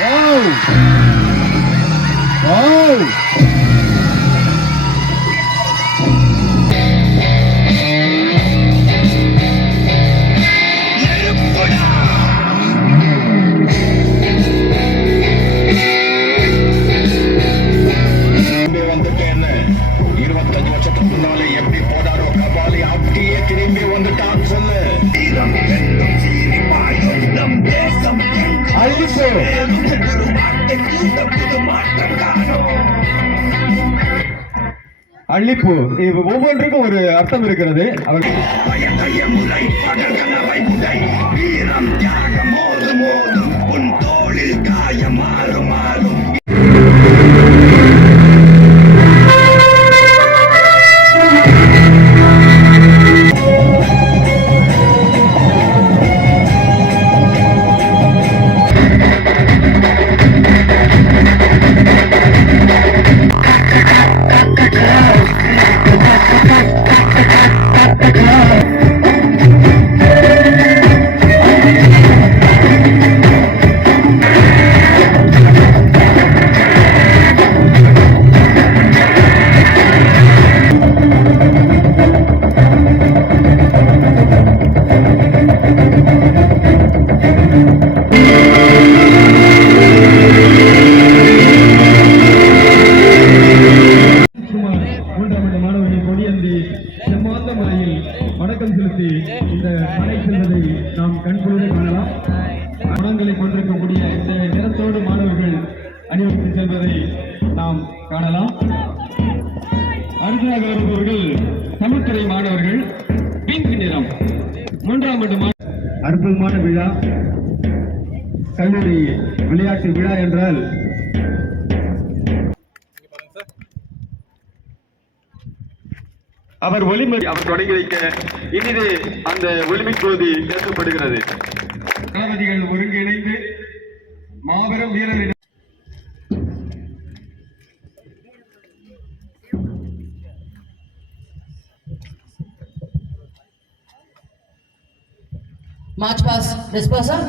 Whoa! Oh! அழிப்பு அழிப்பு இது ஒவ்வொன்றுக்கும் ஒரு அர்த்தம் இருக்கிறது. அவர் செம்மாந்த முறையில் வணக்கம் செலுத்தி இந்த மலை செல்வதை நாம் கண்குளிர காணலாம். குணங்களை கொண்டிருக்கக்கூடிய இந்த நிறத்தோடு மாணவர்கள் அணிவகுத்து செல்வதை நாம் காணலாம். அர்ஜுனா வருபவர்கள் தமிழ்துறை மாணவர்கள் பிங்க் நிறம் மூன்றாம் ஆண்டு அற்புதமான விழா. கல்லூரி விளையாட்டு விழா என்றால் அவர் ஒளிமை அவர் தொடங்கி வைக்க இனிதே அந்த ஒலிம்பிக் போதி பேசப்படுகிறது தளபதிகள் ஒருங்கிணைந்து மாபெரும் வீரரிடம் March past dispersal.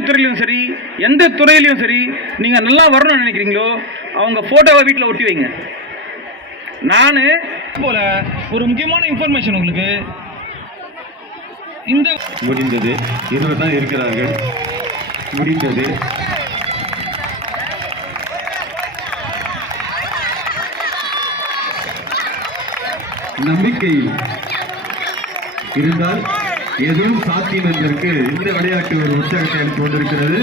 துறையிலும் சரி எந்த துறையிலையும் சரி நீங்க நல்லா வரணும்னு நினைக்கிறீங்களோ அவங்க போட்டோவை வீட்டில் ஒட்டி வைங்க. நான் போல ஒரு முக்கியமான இன்ஃபர்மேஷன் உங்களுக்கு இந்த முடிந்தது. இருவர் தான் இருக்கிறார்கள். முடிந்தது. நம்பிக்கை இருந்தால் எதுவும் சாத்தியம் என்பதற்கு இந்த விளையாட்டு ஒரு உற்சாகத்தை அளித்து வந்திருக்கிறது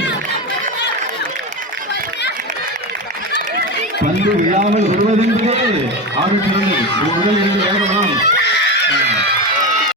பந்து விழாமல் வருவதென்பது ஆரோக்கியம் உடல் இருந்து வேகலாம்